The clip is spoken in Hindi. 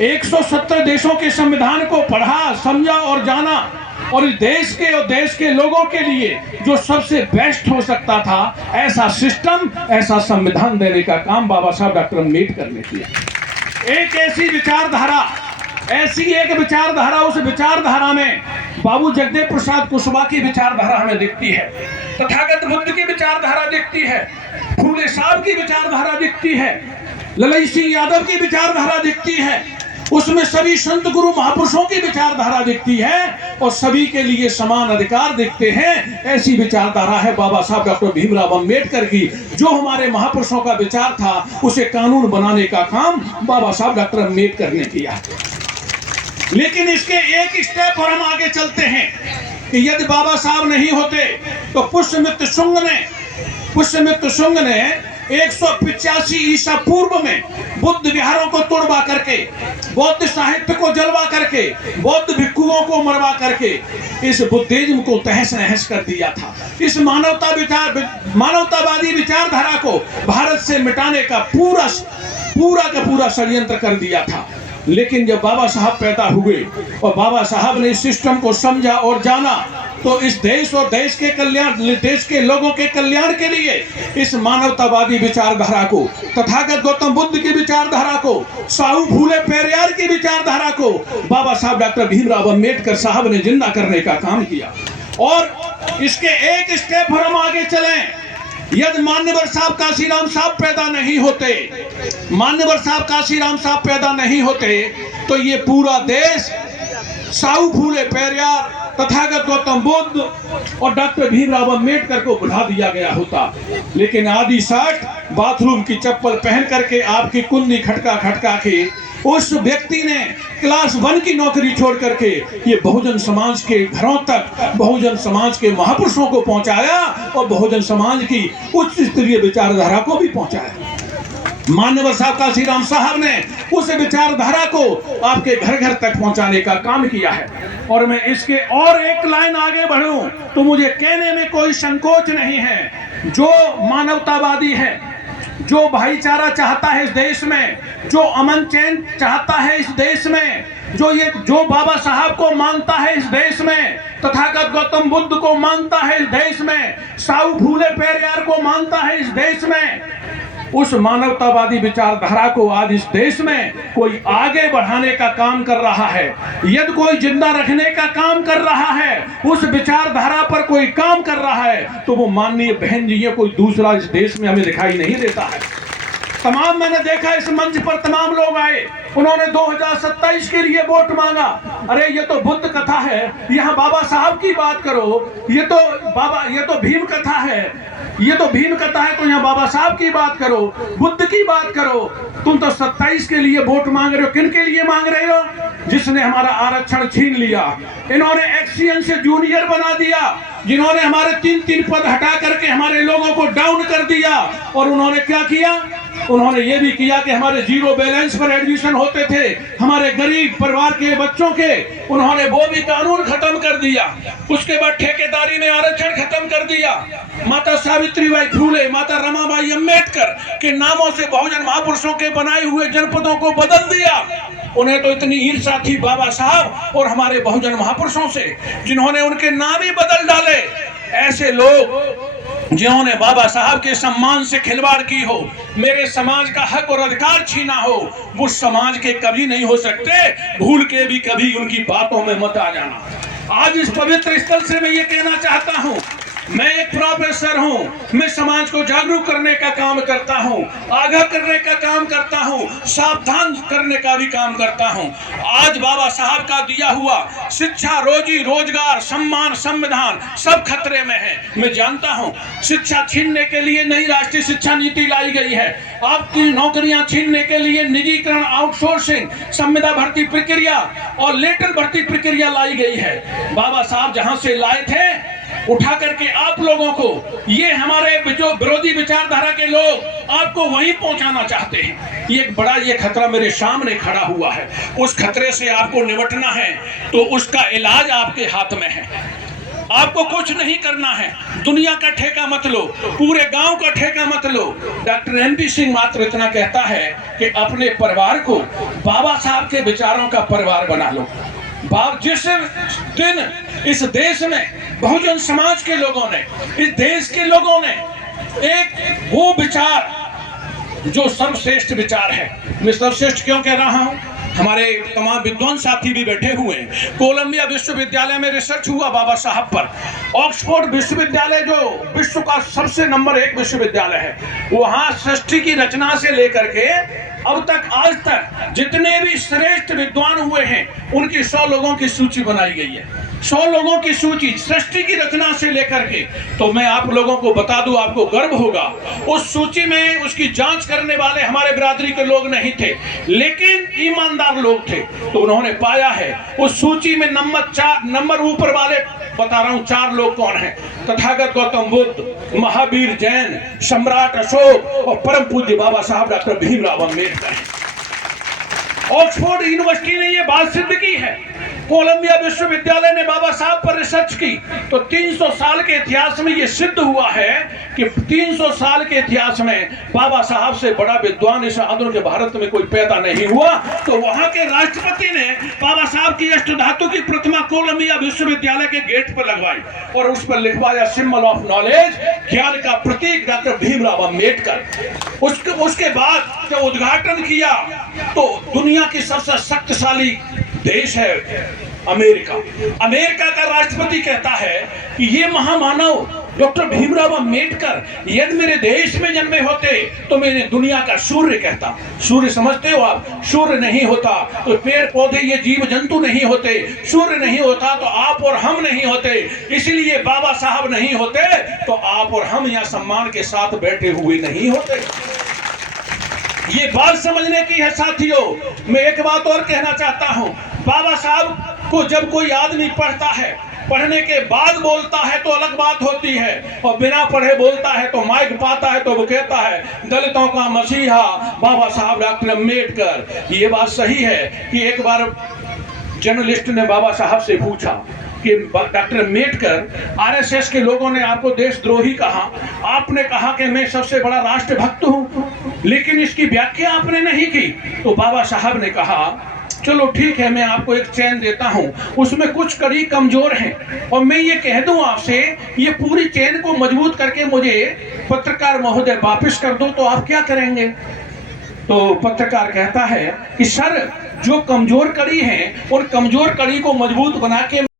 170 देशों के संविधान को पढ़ा, समझा और जाना, और इस देश के लोगों के लिए जो सबसे बेस्ट हो सकता था, ऐसा सिस्टम, ऐसा संविधान देने का काम बाबा साहब डॉक्टर अम्बेडकर ने किया। एक ऐसी विचारधारा, ऐसी एक विचारधारा, उस विचारधारा में बाबू जगदेव प्रसाद कुशवाहा की विचारधारा हमें दिखती है, तथागत बुद्ध की विचारधारा दिखती है, फूले साहब की विचारधारा दिखती है, ललई सिंह यादव की विचारधारा दिखती है, उसमें सभी संत गुरु महापुरुषों की विचारधारा दिखती है और सभी के लिए समान अधिकार दिखते हैं। ऐसी विचारधारा है बाबा साहब डॉक्टर भीमराव अंबेडकर की। जो हमारे महापुरुषों का विचार था, उसे कानून बनाने का काम बाबा साहब डॉक्टर अंबेडकर ने किया। लेकिन इसके एक स्टेप पर हम आगे चलते हैं कि यदि बाबा साहब नहीं होते तो पुष्यमित्र शुंग ने 185 ईसा पूर्व में बुद्ध विहारों को तोड़वा करके, बौद्ध साहित्य को जलवा करके, बौद्ध भिक्षुओं को मरवा करके इस बुद्धिज्म को तहस नहस कर दिया था। इस मानवतावादी विचारधारा को भारत से मिटाने का पूरा षड्यंत्र कर दिया था। लेकिन जब बाबा साहब पैदा हुए और बाबा साहब ने इस सिस्टम को समझा और जाना, तो इस देश और देश के लोगों के कल्याण के लिए इस मानवतावादी विचारधारा को, तथागत गौतम बुद्ध की विचारधारा को, साहू फूले पेरियार की विचारधारा को बाबा साहब डॉक्टर भीमराव अंबेडकर साहब ने जिंदा करने का काम किया। और इसके एक स्टेप पर हम आगे चलें। यदि मान्यवर साहब काशीराम साहब पैदा नहीं होते, तो ये पूरा देश साहू फूले पेरियार, तथागत गौतम बुद्ध और डॉक्टर भीमराव अंबेडकर को बुला दिया गया होता। लेकिन आदि शर्ट, बाथरूम की चप्पल पहन करके, आपकी कुंडी खटका के उस व्यक्ति ने क्लास 1 की नौकरी छोड़ करके ये बहुजन समाज के घरों तक, बहुजन समाज के महापुरुषों को पहुंचाया और बहुजन समाज की उच्च स्तरीय विचारधारा को भी पहुंचाया। मान्यवर साहब काशीराम साहब ने उस विचारधारा को आपके घर घर तक पहुंचाने का काम किया है। और मैं इसके और एक लाइन आगे बढ़ूं तो मुझे कहने में कोई संकोच नहीं है, जो मानवतावादी है, जो भाईचारा चाहता है इस देश में, जो अमन चैन चाहता है इस देश में, जो बाबा साहब को मानता है इस देश में, तथागत गौतम बुद्ध को मानता है इस देश में, साहू फूले पेरियार को मानता है इस देश में, उस मानवतावादी विचारधारा को आज इस देश में कोई आगे बढ़ाने का काम कर रहा है, यदि कोई जिंदा रखने का काम कर रहा है, उस विचारधारा पर कोई काम कर रहा है, तो वो माननीय बहन जी है, कोई दूसरा इस देश में हमें दिखाई नहीं देता है। तमाम मैंने देखा इस मंच पर तमाम लोग आए, उन्होंने 2027 के लिए वोट मांगा। अरे ये तो बुद्ध कथा है, यहाँ बाबा साहब की बात करो, ये तो भीम कथा है, तो यहाँ बाबा साहब की बात करो, बुद्ध की बात करो। तुम तो 27 के लिए वोट मांग रहे हो। किन के लिए मांग रहे हो? जिसने हमारा आरक्षण छीन लिया, इन्होंने एक्सीएन से जूनियर बना दिया, जिन्होंने हमारे 3 पद हटा करके हमारे लोगों को डाउन कर दिया। और उन्होंने क्या किया? उन्होंने ये भी किया कि हमारे 0 बैलेंस पर एडमिशन होते थे हमारे गरीब परिवार के बच्चों के, उन्होंने वो भी कानून खत्म कर दिया। उसके बाद ठेकेदारी में आरक्षण खत्म कर दिया। माता सावित्रीबाई फूले, माता रमाबाई अंबेडकर के नामों से बहुजन महापुरुषों के बनाए हुए जनपदों को बदल दिया। उन्हें तो इतनी ईर्ष्या थी बाबा साहब और हमारे बहुजन महापुरुषों से, जिन्होंने उनके नाम ही बदल डाले। ऐसे लोग जिन्होंने बाबा साहब के सम्मान से खिलवाड़ की हो, मेरे समाज का हक और अधिकार छीना हो, वो समाज के कभी नहीं हो सकते। भूल के भी कभी उनकी बातों में मत आ जाना। आज इस पवित्र स्थल से मैं ये कहना चाहता हूँ, मैं एक प्रोफेसर हूँ, मैं समाज को जागरूक करने का काम करता हूँ, आगाह करने का काम करता हूँ, सावधान करने का भी काम करता हूँ। आज बाबा साहब का दिया हुआ शिक्षा, रोजी रोजगार, सम्मान, संविधान सब खतरे में है। मैं जानता हूँ शिक्षा छीनने के लिए नई राष्ट्रीय शिक्षा नीति लाई गई है, आपकी नौकरियां छीनने के लिए निजीकरण, आउटसोर्सिंग, संविदा भर्ती प्रक्रिया और लेटर भर्ती प्रक्रिया लाई गई है। बाबा साहब जहां से लाए थे उठा करके आप लोगों को, ये हमारे जो विरोधी विचारधारा के लोग आपको वहीं पहुंचाना चाहते हैं। ये एक बड़ा खतरा मेरे सामने खड़ा हुआ है। उस खतरे से आपको निपटना है तो उसका इलाज आपके हाथ में है। आपको कुछ नहीं करना है, दुनिया का ठेका मत लो, पूरे गांव का ठेका मत लो। डॉक्टर एनपी सिंह मात्र इतना कहता है कि अपने परिवार को बाबा साहब के विचारों का परिवार बना लो। बाप जिस दिन इस देश में बहुजन समाज के लोगों ने, इस देश के लोगों ने एक वो विचार जो सर्वश्रेष्ठ विचार है, मैं सर्वश्रेष्ठ क्यों कह रहा हूं, हमारे तमाम विद्वान साथी भी बैठे हुए हैं। कोलंबिया विश्वविद्यालय में रिसर्च हुआ बाबा साहब पर। ऑक्सफोर्ड विश्वविद्यालय जो विश्व का सबसे नंबर 1 विश्वविद्यालय है, वहां सृष्टि की रचना से लेकर के अब तक आज तक जितने भी श्रेष्ठ विद्वान हुए हैं उनकी 100 लोगों की सूची बनाई गई है। 100 लोगों की सूची सृष्टि की रचना से लेकर के। तो मैं आप लोगों को बता दूं, आपको गर्व होगा, उस सूची में उसकी जांच करने वाले हमारे बिरादरी के लोग नहीं थे, लेकिन ईमानदार लोग थे। तो उन्होंने पाया है उस सूची में नंबर ऊपर वाले बता रहा हूं 4 लोग कौन हैं। तथागत गौतम बुद्ध, महावीर जैन, सम्राट अशोक और परम पूज्य बाबा साहब doctor Bhimrao Ambedkar. Oxford university ने यह बात सिद्ध की है। कोलंबिया विश्वविद्यालय ने बाबा साहब पर रिसर्च की तो 300 साल के इतिहास में यह सिद्ध हुआ है कि 300 साल के इतिहास में बाबा साहब से बड़ा विद्वान इस आधुनिक भारत में कोई पैदा नहीं हुआ। तो वहां के राष्ट्रपति ने बाबा साहब की अष्टधातु की प्रतिमा कोलंबिया विश्वविद्यालय के गेट पर लगवाई और उस पर लिखवाया सिंबल ऑफ नॉलेज, ज्ञान का प्रतीक डॉक्टर भीमराव अम्बेडकर। उसके बाद जब उद्घाटन किया तो दुनिया की सबसे शक्तिशाली देश है अमेरिका। अमेरिका का राष्ट्रपति कहता है कि ये महामानव डॉक्टर भीमराव अम्बेडकर यदि मेरे देश में जन्मे होते तो मैं दुनिया का सूर्य कहता। सूर्य समझते हो आप? सूर्य नहीं होता तो पेड़ पौधे, ये जीव जंतु नहीं होते। सूर्य नहीं होता तो आप और हम नहीं होते। इसलिए बाबा साहब नहीं होते तो आप और हम यहाँ सम्मान के साथ बैठे हुए नहीं होते। ये बात समझने की है साथियों। मैं एक बात और कहना चाहता हूं, बाबा साहब को जब कोई आदमी पढ़ता है, पढ़ने के बाद बोलता है तो अलग बात होती है, और बिना पढ़े बोलता है तो माइक पाता है तो वो कहता है दलितों का मसीहा बाबा साहब डॉक्टर अम्बेडकर। ये बात सही है कि एक बार जर्नलिस्ट ने बाबा साहब से पूछा कि डॉक्टर अम्बेडकर, आरएसएस के लोगों ने आपको देशद्रोही कहा, आपने कहा कि मैं सबसे बड़ा राष्ट्रभक्त हूं, लेकिन इसकी व्याख्या आपने नहीं की। तो बाबा साहब ने कहा चलो ठीक है, मैं आपको एक चेन देता हूं, उसमें कुछ कड़ी कमजोर हैं और मैं ये कह दूं आपसे, ये पूरी चेन को मजबूत करके मुझे पत्रकार महोदय वापस कर दो तो आप क्या करेंगे? तो पत्रकार कहता है कि सर, जो कमजोर कड़ी है उन कमजोर कड़ी को मजबूत बना के